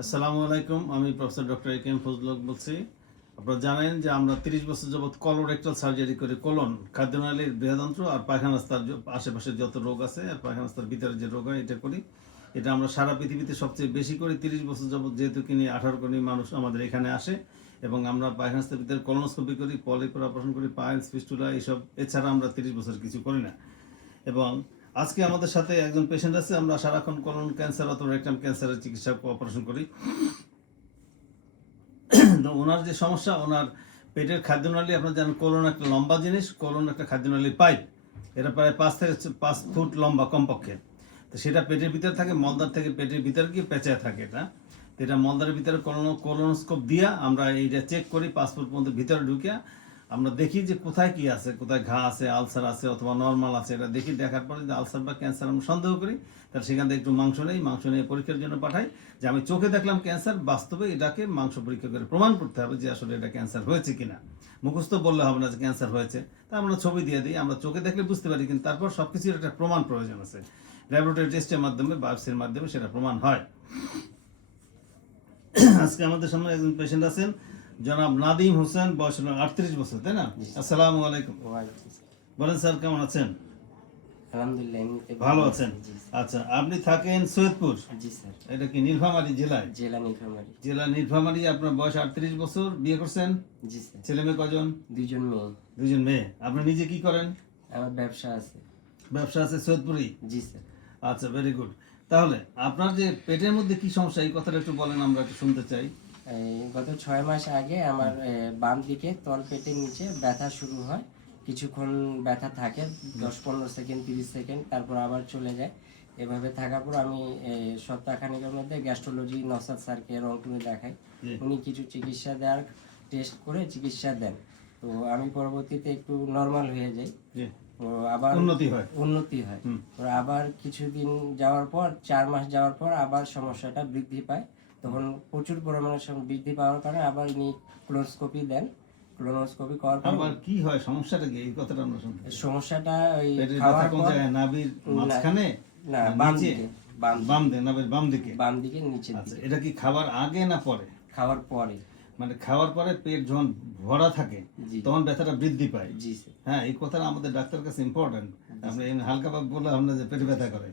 আসসালামু আলাইকুম, আমি professor doctor A K M Fazlul বলছি। আপনারা জানেন যে আমরা তিরিশ বছর যাবৎ কলোরেক্টাল সার্জারি করে কোলন খাদ্যনালীর বৃহদন্ত্র আর পায়খানাস্তার আশেপাশে যত রোগ আছে, আর পায়খানাস্তার ভিতরে যে রোগ হয়, এটা করি। এটা আমরা সারা পৃথিবীতে সবচেয়ে বেশি করি তিরিশ বছর যাবৎ যেহেতু কিনি আঠারো কোটি মানুষ আমাদের এখানে আসে, এবং আমরা পায়খানাস্তার ভিতরে কলোনোস্কোপি করি পলিপর অপারেশন করি পাইলস ফিস্টুলা এইসব, এছাড়া আমরা তিরিশ বছর কিছু করি না। এবং আজকে আমাদের সাথে একজন পেশেন্ট আছে, আমরা সারাক্ষণ কলন ক্যান্সার অথবা রেকটাম ক্যান্সারের চিকিৎসা অপারেশন করি। ওনার যে সমস্যা, ওনার পেটের খাদ্যনালী, আপনার জানেন কোলন একটা লম্বা জিনিস কোলন একটা খাদ্যনালী পাইপ এটা প্রায় পাঁচ থেকে পাঁচ ফুট লম্বা কমপক্ষে। তো সেটা পেটের ভিতরে থাকে মলদার থেকে পেটের ভিতরে গিয়ে পেঁচায় থাকে এটা। তো এটা মলদারের ভিতরে কোলন কোলোনোস্কোপ দিয়া আমরা এইটা চেক করি, পাঁচ ফুট পর্যন্ত ভিতরে ঢুকিয়া আমরা দেখি যে কোথায় কি আছে, কোথায় ঘা আছে, আলসার আছে অথবা নর্মাল আছে, এটা দেখি, দেখার পরে যদি আলসার বা ক্যান্সার আমরা সন্দেহ করি। তাহলে সেখান থেকে একটু মাংস নেই, মাংস নিয়ে পরীক্ষার জন্য পাঠাই। যে আমি চোখে দেখলাম ক্যান্সার বাস্তবে এটাকে মাংস পরীক্ষা করে প্রমাণ করতে হবে যে আসলে এটা ক্যান্সার হয়েছে কিনা। মুখস্থ বললে হবে না যে ক্যান্সার হয়েছে। তা আমরা ছবি দিয়ে দিই, আমরা চোখে দেখলে বুঝতে পারি, কিন্তু তারপর সব কিছুর একটা প্রমাণ প্রয়োজন আছে। ল্যাবরেটরি টেস্টের মাধ্যমে বায়োপসির মাধ্যমে সেটা প্রমাণ হয়। আজকে আমাদের সামনে একজন পেশেন্ট আছেন। জনাব নাদিম হোসেন বয়স আটত্রিশ বছর তাই না? আসসালামু আলাইকুম। বলেন স্যার কেমন আছেন? আলহামদুলিল্লাহ ভালো আছেন? আচ্ছা আপনি থাকেন সৈয়দপুর? জি স্যার। এটা কি নীলফামারী জেলায়? জেলা নীলফামারী। জেলা নীলফামারী আপনার বয়স আটত্রিশ বছর বিয়ে করছেন? জি স্যার। ছেলে মেয়ে কজন? দুইজন মেয়ে। দুজন মেয়ে। আপনি নিজে কি করেন? আমার ব্যবসা আছে। ব্যবসা আছে সৈয়দপুরেই? জি স্যার। আচ্ছা ভেরি গুড তাহলে আপনার যে পেটের মধ্যে কি সমস্যা এই কথাটা একটু বলেন আমরা একটু শুনতে চাই। গত ছয় মাস আগে আমার বাম দিকে তল পেটের নিচে ব্যথা শুরু হয়। কিছুক্ষণ ব্যথা থাকে দশ পনেরো সেকেন্ড তিরিশ সেকেন্ড তারপর আবার চলে যায়। এভাবে থাকার পর আমি সপ্তাহখানেকের মধ্যে গ্যাস্ট্রোলজি নসাদ স্যারকে রংপুরে দেখাই। উনি কিছু চিকিৎসা দেওয়ার টেস্ট করে চিকিৎসা দেন। তো আমি পরবর্তীতে একটু নর্মাল হয়ে যাই। তো আবার উন্নতি হয়। উন্নতি হয়। তো আবার কিছুদিন যাওয়ার পর চার মাস যাওয়ার পর আবার সমস্যাটা বৃদ্ধি পায়। তখন প্রচুর পরিমাণে বৃদ্ধি পাওয়ার কারণে আবার ইনি ক্লোনোস্কোপি দেন। ক্লোনোস্কোপি করার পর আবার কি হয় সমস্যাটা কি? এই কথাটা আমরা শুনতে সমস্যাটা ওই খাওয়ার কোন জায়গায়? নাভির মাঝখানে? না বাম নিচে? দিকে বাম বাম দিকে নাভির বাম দিকে? বাম দিকে নিচের আচ্ছা দিকে। এটা কি খাবার আগে না পরে? খাওয়ার পরে। মানে খাওয়ার পরে পেট যখন ভরা থাকে তখন ব্যথাটা বৃদ্ধি পায়। হ্যাঁ এই কথাটা আমাদের ডাক্তার কাছে ইম্পর্টেন্ট আপনি এমনি হালকা ভাবে বললে আমরা যে পেটে ব্যথা করে।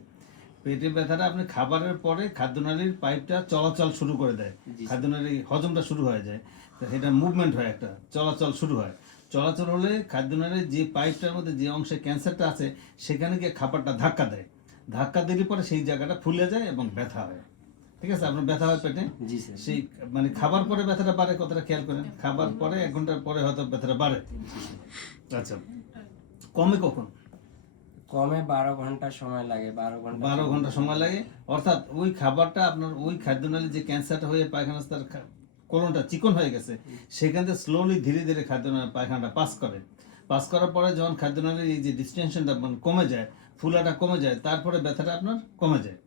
পেটে ব্যথাটা আপনি খাবারের পরে খাদ্যনালীর পাইপটা চলাচল শুরু করে দেয়। খাদ্যনালী হজমটা শুরু হয়ে যায়। তো সেটা মুভমেন্ট হয় একটা চলাচল শুরু হয়। চলাচল হলে খাদ্যনালীর যে পাইপটার মধ্যে যে অংশে ক্যান্সারটা আছে সেখানে গিয়ে খাবারটা ধাক্কা দেয়। ধাক্কা দিলে পরে সেই জায়গাটা ফুলে যায় এবং ব্যথা হয়। ঠিক আছে? আপনার ব্যথা হয় পেটে? সেই মানে খাবার পরে ব্যথাটা বাড়ে কতটা খেয়াল করেন। খাবার পরে এক ঘণ্টার পরে হয়তো ব্যথাটা বাড়ে। আচ্ছা। কমে কখন? কমে বারো ঘণ্টা সময় লাগে বারো ঘণ্টা বারো ঘণ্টা সময় লাগে। অর্থাৎ ওই খাবারটা আপনার ওই খাদ্যনালী যে ক্যান্সারটা হয়ে পায়খানাস্তার কোলনটা চিকন হয়ে গেছে সেখান থেকে স্লোলি ধীরে ধীরে খাদ্যনালী পায়খানাটা পাস করে। পাস করার পরে যখন খাদ্যনালীর এই যে ডিস্টেনশনটা মানে কমে যায় ফুলাটা কমে যায় তারপরে ব্যথাটা আপনার কমে যায়।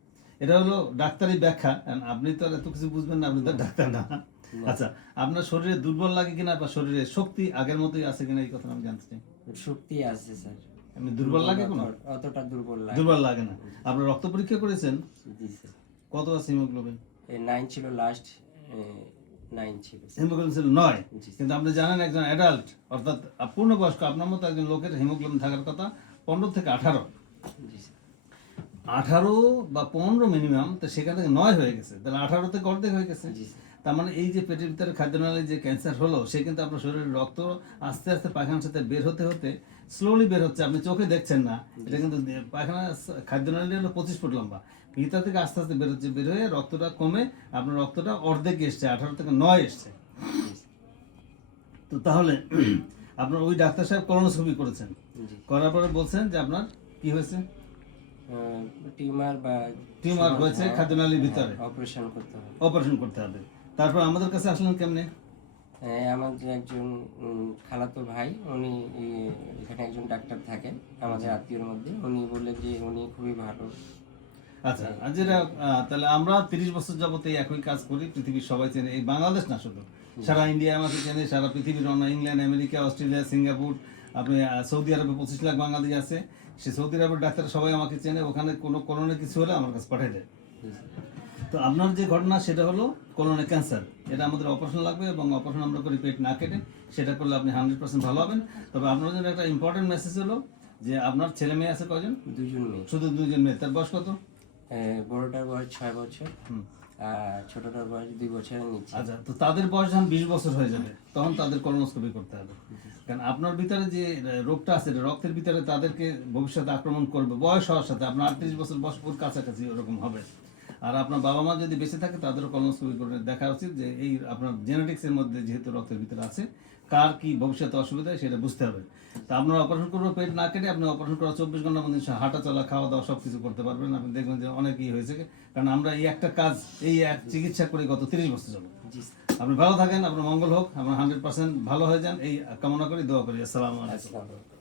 এটা হলো ডাক্তারি ব্যাখ্যা আপনি তো এত কিছু বুঝবেন না আপনি তো ডাক্তার না। আচ্ছা আপনার শরীরে দুর্বল লাগে কিনা বা শরীরে শক্তি আগের মতোই আছে কিনা এই কথা আমি জানতে চাই। শক্তি আছে স্যার। এমনি দুর্বল লাগে কোনো? অত- অতটা দুর্বল লাগে। দুর্বল লাগে না। আপনার রক্ত পরীক্ষা করেছেন? জি স্যার। কত আছে হিমোগ্লোবিন? নাইন ছিল লাস্ট নাইন ছিল হিমোগ্লোবিন ছিল নয়। কিন্তু আপনি জানেন একজন অ্যাডাল্ট অর্থাৎ পূর্ণবয়স্ক আপনার মতো একজন লোকের হিমোগ্লোবিন থাকার কথা পনেরো থেকে আঠারো। জি স্যার। আঠারো বা পনেরো মিনিমাম তো সেখান থেকে নয় হয়ে গেছে। তাহলে আঠারো থেকে অর্ধেক হয়ে গেছে। জি স্যার। তার মানে এই যে পেটের ভিতরে খাদ্যনালী যে ক্যান্সার হলো সে কিন্তু আপনার শরীরের রক্ত আস্তে আস্তে পায়খানার সাথে বের হতে হতে স্লোলি বের হচ্ছে। আপনি চোখে দেখছেন না। এটা কিন্তু পায়খানা খাদ্যনালী হলো পঁচিশ ফুট লম্বা। ভিতর থেকে আস্তে আস্তে বের হচ্ছে বের হয়ে রক্তটা কমে আপনার রক্তটা অর্ধেক এসছে আঠারো থেকে নয় এসছে। তো তাহলে আপনার ওই ডাক্তার সাহেব করোনোস্কোপি করেছেন। করার পরে বলছেন যে আপনার কি হয়েছে? টিউমার বা টিউমার হয়েছে খাদ্যনালীর ভিতরে। অপারেশন করতে হবে। অপারেশন করতে হবে। তারপর আমাদের কাছে আসলেন কেমনে? হ্যাঁ, আমাদের একজন খালাতো ভাই উনি এখানে একজন ডাক্তার থাকেন আমাদের আত্মীয়র মধ্যে। উনি বললেন যে উনি খুবই ভালো। আচ্ছা আর যেটা তাহলে আমরা তিরিশ বছর যাবত এই একই কাজ করি পৃথিবীর সবাই চেনে এই বাংলাদেশ না শুধু সারা ইন্ডিয়া আমাকে চেনে সারা পৃথিবীর অন্য ইংল্যান্ড আমেরিকা অস্ট্রেলিয়া সিঙ্গাপুর আপনি সৌদি আরবে পঁচিশ লাখ বাঙালি আছে সে সৌদি আরবের ডাক্তার সবাই আমাকে চেনে ওখানে কোনো করোনা কিছু হলে আমার কাছে পাঠিয়ে দেয়। তো আপনার যে ঘটনা সেটা হলো কোলনে ক্যান্সার এটা আমাদের অপারেশন লাগবে এবং অপারেশন আমরা করি পেট না কেটে। সেটা করলে আপনি হান্ড্রেড পার্সেন্ট ভালো হবেন। তবে আপনার জন্য একটা ইম্পর্টেন্ট মেসেজ হলো যে আপনার ছেলে মেয়ে আছে কজন দুজন মেয়ে। শুধু দুজন মেয়ে। তার বয়স কত? বড়টার বয়স ছয় বছর। আর ছোটটার বয়স দুই বছরের নিচে। আচ্ছা তো তাদের বয়স যখন বিশ বছর হয়ে যাবে তখন তাদের কলোনোস্কোপি করতে হবে। কারণ আপনার ভিতরে যে রোগটা আছে রক্তের ভিতরে তাদেরকে ভবিষ্যতে আক্রমণ করবে বয়স হওয়ার সাথে। আপনার আটত্রিশ বছর বয়স কাছাকাছি ওরকম হবে। আর আপনার বাবা মা যদি বেঁচে থাকে তাদেরও কলোনোস্কোপি করে দেখা উচিত যে এই আপনার জেনেটিক্সের মধ্যে যেহেতু রক্তের ভিতরে আছে কার কি ভবিষ্যতে অসুবিধা সেটা বুঝতে হবে। তা আপনার অপারেশন করব পেট না কেটে আপনি অপারেশন করা চব্বিশ ঘণ্টার মধ্যে হাঁটা চলা খাওয়া দাওয়া সব কিছু করতে পারবেন। আপনি দেখবেন যে অনেক ই হয়েছে কারণ আমরা এই একটা কাজ এই এক চিকিৎসা করে গত তিরিশ বছর যাব আপনি ভালো থাকেন আপনার মঙ্গল হোক আপনার হান্ড্রেড পার্সেন্ট ভালো হয়ে যান এই কামনা করি দোয়া করি। আসসালামু আলাইকুম।